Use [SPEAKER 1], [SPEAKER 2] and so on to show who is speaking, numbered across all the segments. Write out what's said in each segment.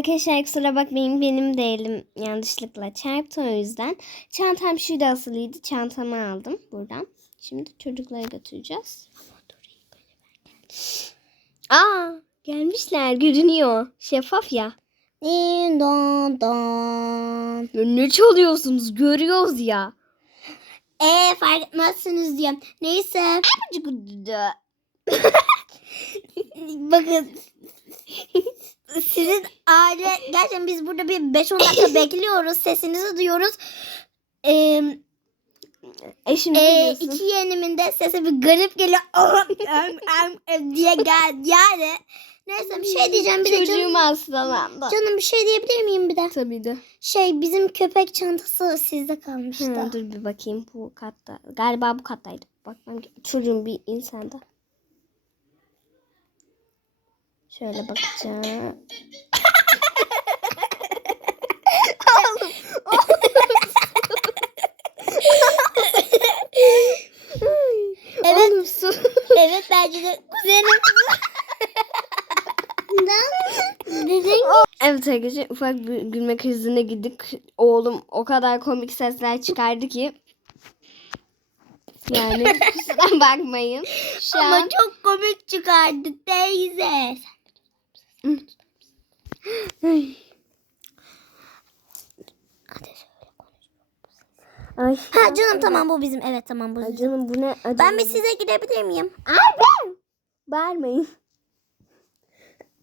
[SPEAKER 1] Arkadaşlar kusura bakmayın benim de elim yanlışlıkla çarptı o yüzden. Çantam şurada asılıydı. Çantamı aldım buradan. Şimdi çocuklara götüreceğiz. Aa gelmişler görünüyor. Şeffaf ya.
[SPEAKER 2] Don don.
[SPEAKER 1] Ne çalıyorsunuz görüyoruz ya.
[SPEAKER 2] Ee fark etmezsiniz diyorum. Neyse. Bakın. Sizin aile gerçekten biz burada bir 5-10 dakika bekliyoruz. Sesinizi duyuyoruz. Ee,
[SPEAKER 1] E şimdi ne
[SPEAKER 2] e,
[SPEAKER 1] diyorsun?
[SPEAKER 2] iki yeğenimin de sesi bir garip geliyor. Em, em diye gel yani. Neyse bir şey diyeceğim bir de
[SPEAKER 1] Çocuğum
[SPEAKER 2] canım,
[SPEAKER 1] hastalandı.
[SPEAKER 2] canım bir şey diyebilir miyim bir de?
[SPEAKER 1] Tabii de.
[SPEAKER 2] Şey bizim köpek çantası sizde kalmıştı.
[SPEAKER 1] Hı, dur bir bakayım bu katta. Galiba bu kattaydı. Bakmam çocuğum bir insanda. Şöyle bakacağım.
[SPEAKER 2] Evet.
[SPEAKER 1] Oğlum su.
[SPEAKER 2] Evet bence de kuzenim. Dedin
[SPEAKER 1] Evet arkadaşlar ufak bir gülme krizine gittik. Oğlum o kadar komik sesler çıkardı ki. Yani kusura bakmayın. Şu
[SPEAKER 2] ama
[SPEAKER 1] an
[SPEAKER 2] çok komik çıkardı teyze.
[SPEAKER 1] Ay,
[SPEAKER 2] Ha canım tamam bu bizim. Evet tamam bu
[SPEAKER 1] Ay
[SPEAKER 2] bizim.
[SPEAKER 1] canım bu ne? Acaba
[SPEAKER 2] Ben bir size girebilir miyim?
[SPEAKER 1] Bağırmayın.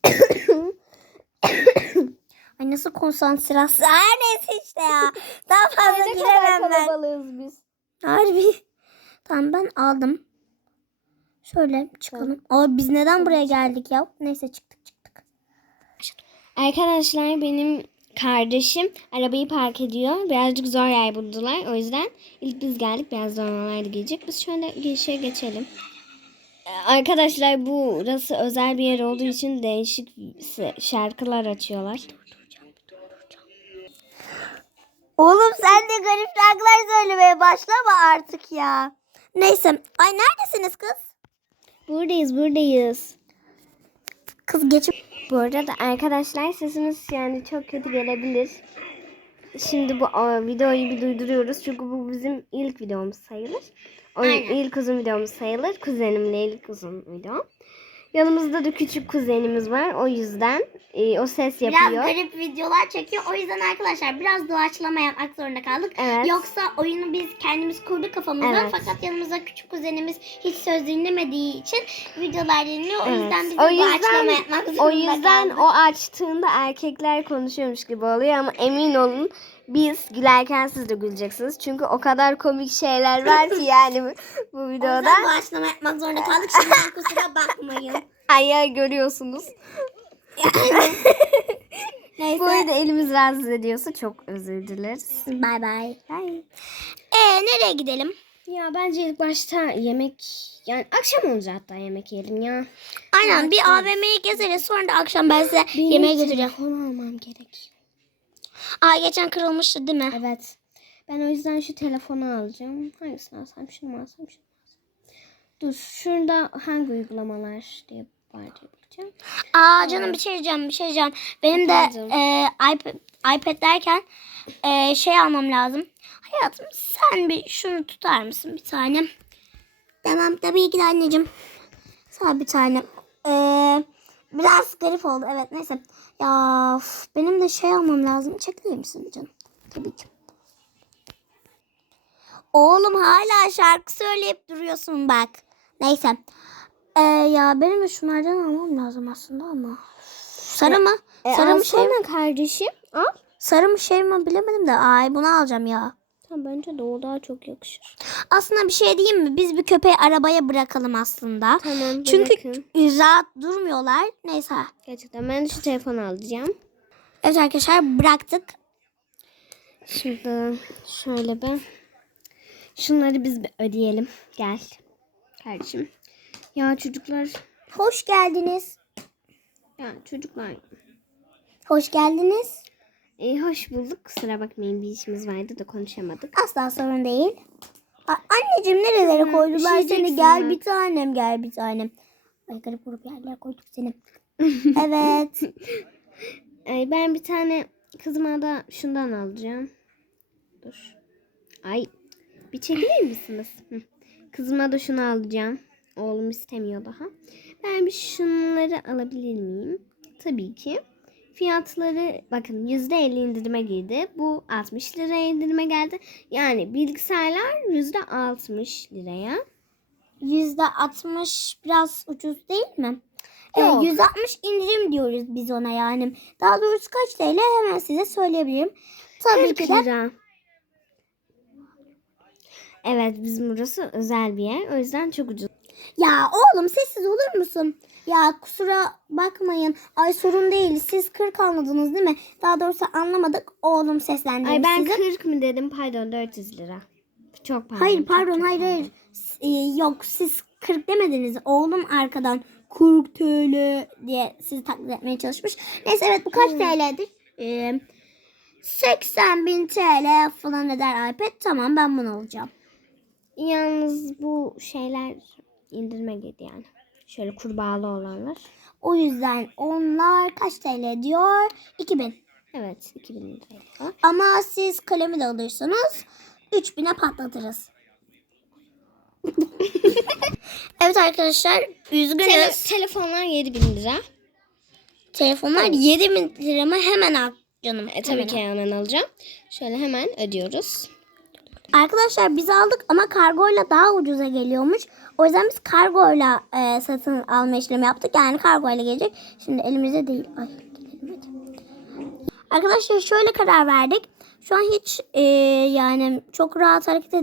[SPEAKER 2] Ay nasıl konsantrasyon. Her neyse işte ya. Daha fazla
[SPEAKER 1] kadar
[SPEAKER 2] giremem ben.
[SPEAKER 1] kalabalığız biz.
[SPEAKER 2] Harbi. Tamam ben aldım. Şöyle çıkalım. Aa biz neden buraya geldik ya? Neyse çıktık.
[SPEAKER 1] Arkadaşlar benim kardeşim arabayı park ediyor. Birazcık zor yer buldular. O yüzden ilk biz geldik. Biraz da onlar da gelecek. Biz şöyle girişe geçelim. Arkadaşlar burası özel bir yer olduğu için değişik şarkılar açıyorlar.
[SPEAKER 2] Oğlum sen de garip şarkılar söylemeye başlama artık ya. Neyse. Ay neredesiniz kız?
[SPEAKER 1] Buradayız buradayız.
[SPEAKER 2] Kız geçip.
[SPEAKER 1] Bu arada arkadaşlar sesimiz yani çok kötü gelebilir. Şimdi bu o, videoyu bir duyduruyoruz. Çünkü bu bizim ilk videomuz sayılır. O
[SPEAKER 2] Aynen.
[SPEAKER 1] ilk uzun videomuz sayılır. Kuzenimle ilk uzun video. Yanımızda da küçük kuzenimiz var. O yüzden e, o ses
[SPEAKER 2] Biraz
[SPEAKER 1] yapıyor.
[SPEAKER 2] garip videolar çekiyor. O yüzden arkadaşlar biraz doğaçlama yapmak zorunda kaldık.
[SPEAKER 1] Evet.
[SPEAKER 2] Yoksa oyunu biz kendimiz kurduk kafamızdan.
[SPEAKER 1] Evet.
[SPEAKER 2] Fakat yanımızda küçük kuzenimiz hiç söz dinlemediği için videolar dinliyor. O
[SPEAKER 1] Evet.
[SPEAKER 2] yüzden biz
[SPEAKER 1] O yüzden-
[SPEAKER 2] doğaçlama yapmak zorunda
[SPEAKER 1] O yüzden
[SPEAKER 2] kaldık.
[SPEAKER 1] o açtığında erkekler konuşuyormuş gibi oluyor ama emin olun biz gülerken siz de güleceksiniz. Çünkü o kadar komik şeyler var ki yani bu, bu
[SPEAKER 2] O
[SPEAKER 1] videoda.
[SPEAKER 2] yüzden doğaçlama yapmak zorunda kaldık. Şimdi kusura bakmayın.
[SPEAKER 1] Ay görüyorsunuz.
[SPEAKER 2] Neyse.
[SPEAKER 1] Bu arada elimiz rahatsız ediyorsa çok özür dileriz.
[SPEAKER 2] Bay bay.
[SPEAKER 1] Hayır.
[SPEAKER 2] Ee nereye gidelim?
[SPEAKER 1] Ya bence ilk başta yemek yani akşam olunca hatta yemek yiyelim ya.
[SPEAKER 2] Aynen bir AVM'ye gezeriz. Sonra da akşam ben size yemeğe götüreceğim.
[SPEAKER 1] Telefon almam gerek.
[SPEAKER 2] Aa geçen kırılmıştı değil mi?
[SPEAKER 1] Evet. Ben o yüzden şu telefonu alacağım. Hangisini alsam? Şunu mu alsam? Şunu mu alsam? Dur şurada hangi uygulamalar diye bakacağım.
[SPEAKER 2] Aa canım bir şey diyeceğim bir şey diyeceğim. Benim de e, iPad, iPad derken e, şey almam lazım. Hayatım sen bir şunu tutar mısın bir tane? Tamam tabii ki de anneciğim. Sağ bir tane. Ee, biraz garip oldu evet neyse. Ya of, benim de şey almam lazım. Çekilir misin canım? Tabii ki. Oğlum hala şarkı söyleyip duruyorsun bak. Neyse. Ee, ya benim de şunlardan almam lazım aslında ama. Sarı mı? Sarı mı şey mi?
[SPEAKER 1] kardeşim. Al.
[SPEAKER 2] Sarı mı şey mi bilemedim de. Ay bunu alacağım ya.
[SPEAKER 1] Tamam bence de o daha çok yakışır.
[SPEAKER 2] Aslında bir şey diyeyim mi? Biz bir köpeği arabaya bırakalım aslında.
[SPEAKER 1] Tamam
[SPEAKER 2] Çünkü
[SPEAKER 1] bırakın.
[SPEAKER 2] rahat durmuyorlar. Neyse.
[SPEAKER 1] Gerçekten ben de şu telefonu alacağım.
[SPEAKER 2] Evet arkadaşlar bıraktık.
[SPEAKER 1] Şimdi şöyle bir şunları biz bir ödeyelim. Gel. Kardeşim. Ya çocuklar
[SPEAKER 2] Hoş geldiniz.
[SPEAKER 1] ya çocuklar
[SPEAKER 2] Hoş geldiniz.
[SPEAKER 1] e, hoş bulduk. Kusura bakmayın bir işimiz vardı da konuşamadık.
[SPEAKER 2] Asla sorun değil. Anneciğim nerelere koydular seni?
[SPEAKER 1] üşüyeceksin
[SPEAKER 2] Gel bir tanem gel bir tanem. Ay garip grup yerlere koyduk seni. evet.
[SPEAKER 1] Ay, ben bir tane kızıma da şundan alacağım. Dur. Ay bir çekilir misiniz? Kızıma da şunu alacağım. Oğlum istemiyor daha. Ben bir şunları alabilir miyim? Tabii ki. Fiyatları bakın %50 indirime girdi. Bu 60 liraya indirime geldi. Yani bilgisayarlar %60 liraya.
[SPEAKER 2] Yüzde altmış biraz ucuz değil mi? Ee,
[SPEAKER 1] Yok.
[SPEAKER 2] Yüzde altmış indirim diyoruz biz ona yani. Daha doğrusu kaç TL hemen size söyleyebilirim. Tabii
[SPEAKER 1] 40
[SPEAKER 2] ki de
[SPEAKER 1] lira. Evet bizim burası özel bir yer. O yüzden çok ucuz.
[SPEAKER 2] Ya oğlum sessiz olur musun? Ya kusura bakmayın. Ay sorun değil. Siz 40 anladınız değil mi? Daha doğrusu anlamadık. Oğlum seslendi.
[SPEAKER 1] Ay ben
[SPEAKER 2] sizi.
[SPEAKER 1] 40 mı dedim? Pardon 400 lira. Çok pardon.
[SPEAKER 2] Hayır
[SPEAKER 1] çok,
[SPEAKER 2] pardon
[SPEAKER 1] çok
[SPEAKER 2] hayır
[SPEAKER 1] pardon.
[SPEAKER 2] hayır. S- e, yok siz 40 demediniz. Oğlum arkadan 40 TL diye sizi taklit etmeye çalışmış. Neyse evet bu kaç TL'dir? Ee, 80 bin TL falan eder iPad. Tamam ben bunu alacağım.
[SPEAKER 1] Yalnız bu şeyler indirime girdi yani. Şöyle kurbağalı olanlar.
[SPEAKER 2] O yüzden onlar kaç TL diyor? 2000.
[SPEAKER 1] Evet 2000 lira.
[SPEAKER 2] Ama siz kalemi de alırsanız 3000'e patlatırız. evet arkadaşlar üzgünüz.
[SPEAKER 1] Tele- telefonlar 7000 lira.
[SPEAKER 2] Telefonlar 7000 lira mı hemen al canım.
[SPEAKER 1] E, tabii
[SPEAKER 2] hemen
[SPEAKER 1] ki hemen alacağım. Şöyle hemen ödüyoruz.
[SPEAKER 2] Arkadaşlar biz aldık ama kargoyla daha ucuza geliyormuş. O yüzden biz kargoyla e, satın alma işlemi yaptık. Yani kargoyla gelecek. Şimdi elimizde değil. Ay. Arkadaşlar şöyle karar verdik. Şu an hiç e, yani çok rahat hareket